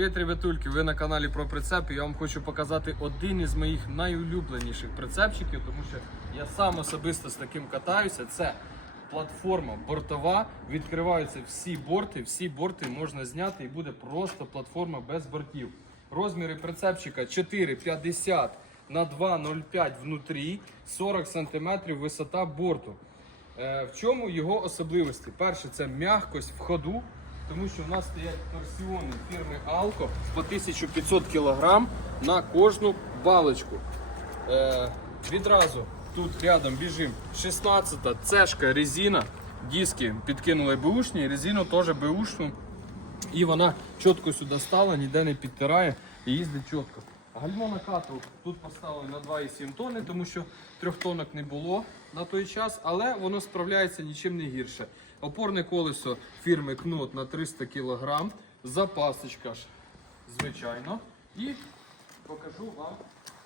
Привіт, ребятульки! Ви на каналі про прицеп. Я вам хочу показати один із моїх найулюбленіших прицепчиків, тому що я сам особисто з таким катаюся. Це платформа бортова. Відкриваються всі борти, всі борти можна зняти і буде просто платформа без бортів. Розміри прицепчика 4,50 на 2,05 внутрі, 40 см висота борту. Е, В чому його особливості? Перше, це м'якость в ходу, тому що в нас стоять торсіони фірми Alco по 1500 кг на кожну балочку. Е, відразу тут рядом біжим 16-та цешка резина. Диски підкинули бушні, резину теж бушну. І вона чітко сюди стала, ніде не підтирає і їздить чітко. Гальмо накату тут поставили на 2,7 тонни, тому що трьохтонок не було на той час, але воно справляється нічим не гірше. Опорне колесо фірми Кнот на 300 кг, запасочка ж, звичайно. І покажу вам,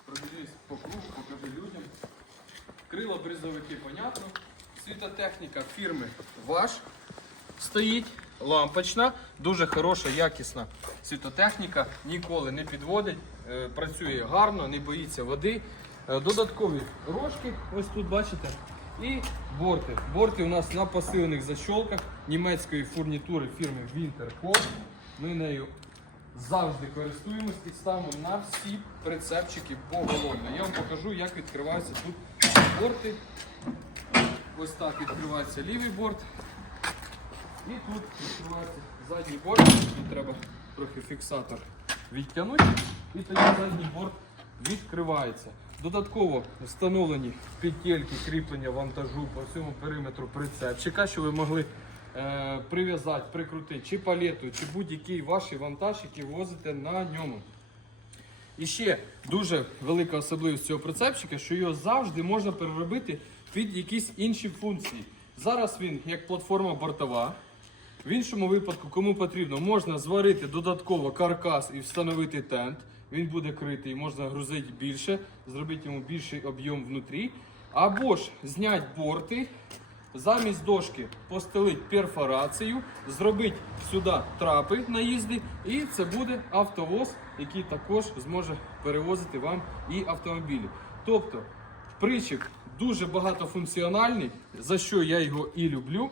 пробіжусь по кругу, покажу людям. Крила бризовики, понятно. Світотехніка фірми Ваш стоїть лампочна, дуже хороша, якісна світотехніка, ніколи не підводить, е, працює гарно, не боїться води. Е, Додаткові рожки, ось тут бачите, і борти. Борти у нас на посилених защолках німецької фурнітури фірми Wintercore. Ми нею завжди користуємось і ставимо на всі прицепчики поголовно. Я вам покажу, як відкриваються тут борти. Ось так відкривається лівий борт. І тут відкривається задній борт. Тут треба трохи фіксатор відтягнути. І тоді задній борт відкривається. Додатково встановлені петельки кріплення вантажу по всьому периметру прицепчика, що ви могли е, прив'язати, прикрутити чи палету, чи будь-який ваш вантаж, який возите на ньому. І ще дуже велика особливість цього прицепчика, що його завжди можна переробити під якісь інші функції. Зараз він як платформа бортова. В іншому випадку, кому потрібно, можна зварити додатково каркас і встановити тент. Він буде критий, можна грузити більше, зробити йому більший об'єм внутрі. Або ж зняти борти, замість дошки постелити перфорацію, зробити сюди трапи наїзди, і це буде автовоз, який також зможе перевозити вам і автомобілі. Тобто, причіп дуже багатофункціональний, за що я його і люблю.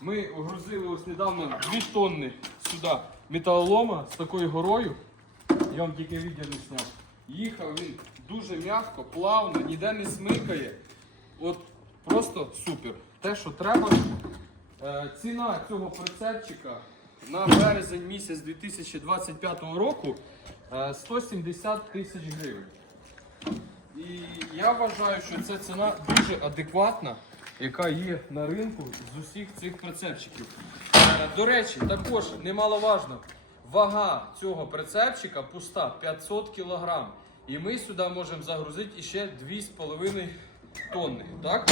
Ми грузили ось недавно 2 тонни сюди металолома з такою горою. Я вам тільки відео не зняв. Їхав він дуже м'яко, плавно, ніде не смикає. От просто супер. Те, що треба. Е, ціна цього прицепчика на березень місяць 2025 року е, 170 тисяч гривень. І я вважаю, що це ціна дуже адекватна, яка є на ринку з усіх цих прицепчиків. Е, До речі, також немаловажно, вага цього прицепчика пуста 500 кг. І ми сюди можемо загрузити ще 2,5 тонни. Так?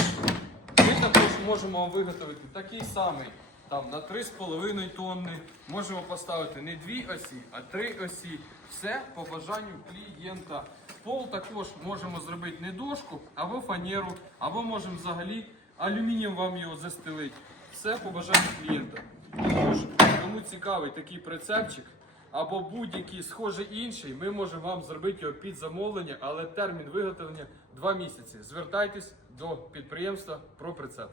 Ми також можемо виготовити такий самий там, на 3,5 тонни. Можемо поставити не дві осі, а три осі. Все по бажанню клієнта. Пол також можемо зробити не дошку, або фанеру, або можемо взагалі алюмінієм вам його застелити. Все по бажанню клієнта. Тож, кому цікавий такий прицепчик, або будь-який схожий інший, ми можемо вам зробити його під замовлення, але термін виготовлення 2 місяці. Звертайтесь до підприємства про прицеп.